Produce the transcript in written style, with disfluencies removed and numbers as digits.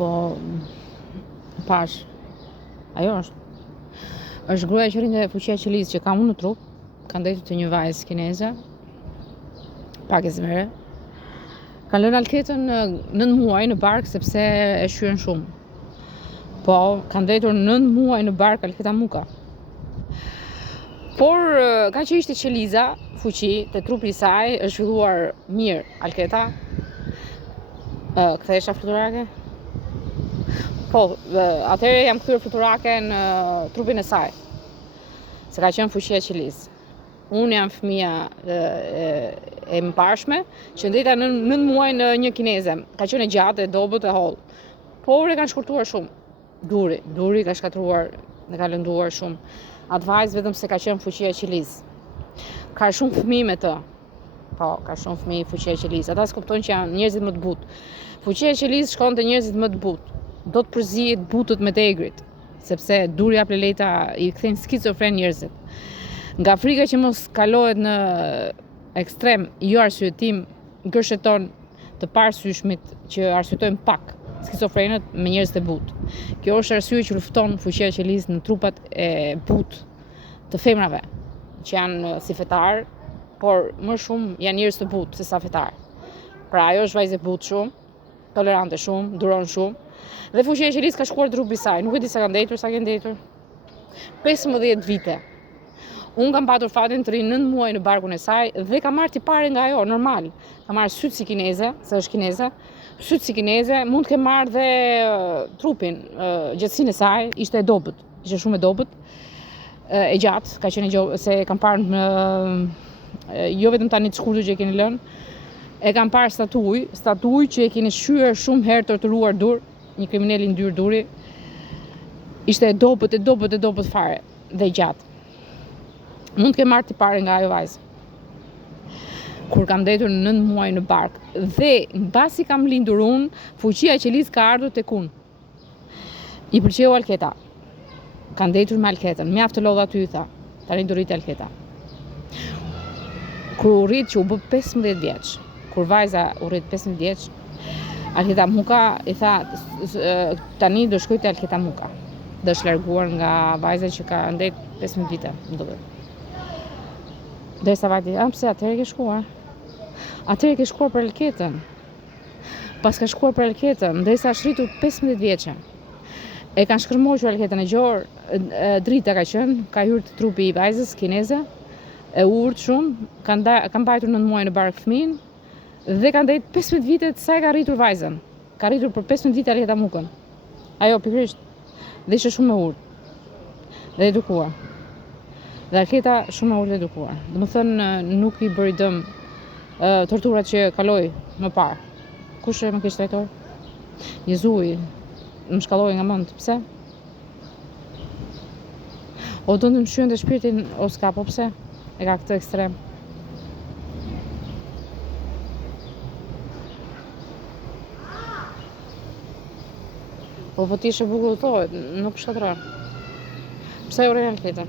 Po pash. Ajo është. Është gruaja që rinde fuqia e qelizë që ka unë në trup. Ka ndetur të një vajzë kineze. Pak e zmere. Kanë lënë Alketën 9 muaj në bark sepse e shyen shumë. Po, kanë ndetur 9 muaj në bark Alketa Muka. Por, ka që ishte qeliza, fuqi, të trupi i saj, është filluar mirë Alketa. Kthesha fluturake? Po, atëherë jam kthyer fluturake në trupin e saj. Se ka qenë fuqia e qelizë. Unë jam fëmia e mbarshme që ndeta në 9 muaj në një kineze. Ka qenë e gjatë, e dobët, e hollë. Por e kanë shkurtuar shumë. Duri ka shkatruar, e ka lënduar shumë. Atë vajzë vetëm se ka qenë fuqia e qelizë. Ka shumë fëmijë me të. Po, ka shumë fëmijë fuqia e qelizë. Ata s'kuptojnë që janë njerëzit më të butë. Fuqia e qelizë shkon te njerëzit më të butë. Do të përzihet butët me të egrit, sepse duri jap leleta i kthejnë skizofren njerëzit. Nga frika që mos kalohet në ekstrem jo arsyetim, gërsheton të parësyshmit që arsyetojnë pak skizofrenët me njerëz të butë. Kjo është arsye që lufton fuqia e qelizë në trupat e butë të femrave, që janë si fetar, por më shumë janë njerëz të butë se sa fetar. Pra ajo është vajzë e butë shumë, tolerante shumë, duron shumë. Dhe fuqia e qelizë ka shkuar trupi i saj. Nuk e di sa ka ndetur, 15 vite. Unë kam patur fatin të ri 9 muaj në barkun e saj dhe kam marrë tipare nga ajo, normal. Kam marrë sytë si kineze, se është kineze. Sytë si kineze, mund të kem marrë dhe trupin, gjatësinë e saj, ishte e dobët. Ishte shumë e dobët, e gjatë, ka qenë gjatë, se kam parë jo vetëm tani të shkurtër që e keni lënë, e kam parë statuj që e keni shyer shumë herë torturuar dur, një kriminal i ndyrë duri. Ishte e dobët fare dhe gjatë. Mund të kem marrë tipare nga ajo vajzë. Kur kam ndetur 9 muaj në bark dhe mbasi kam lindur unë, fuqia e qelizë ka ardhur tek unë. I pëlqeu Alketa. Ka ndetur me Alketën, mjaft të lodha aty i tha. Tani do rrit Alketa. Kur u rrit që u bë 15 vjeç, kur vajza u rrit 15 vjeç, Alketa Muka i tha tani do shkoj te Alketa Muka. Do është larguar nga vajza që ka ndet 15 vite, ndodhet. Derisa vajti, pse atëherë ke shkuar? Atëherë ke shkuar për Alketën. Pas ka shkuar për Alketën, derisa është rritur 15 vjeçë. E kanë shkërmoqur Alketën e gjor, drita ka qenë, ka hyrë te trupi i vajzës kineze, e urtë shumë, ka mbajtur 9 muaj në bark fëmin, dhe ka ndetur 15 vite të saj ka rritur vajzën. Ka rritur për 15 vite Alketa Mukën. Ajo pikërisht. Dhe ishte shumë e urtë. Dhe edukuar. Dhe Alketa shumë e urtë edukuar. Domethënë nuk i bëri dëm torturat që kaloi më parë. Kush e më kishte trajtuar? Jezui më shkalloi nga mend. Pse? O do të më shynte shpirtin o s'ka, po pse? E ka këtë ekstrem. Po ti ishe bukur të thohet, nuk shkatëror. Pse e urren Alketën?